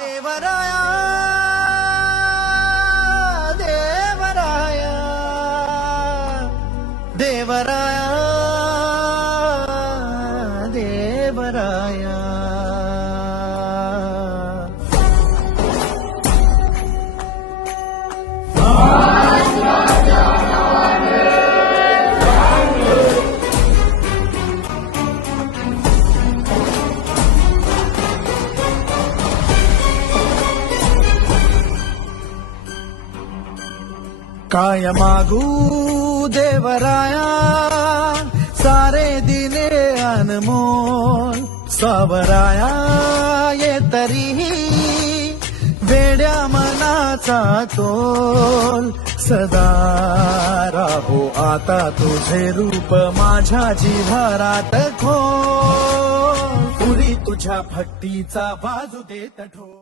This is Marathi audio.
देवराया देवराया देवराया देवराया काय मागू देवराया सारे दिले अनमोल सावराया ये तरीही वेड्या मनाचा तोल सदा राहो आता तुझे रूप माझ्या जिव्हारात खोल पुरी तुझ्या भक्तीचा वाजू देत ठोल.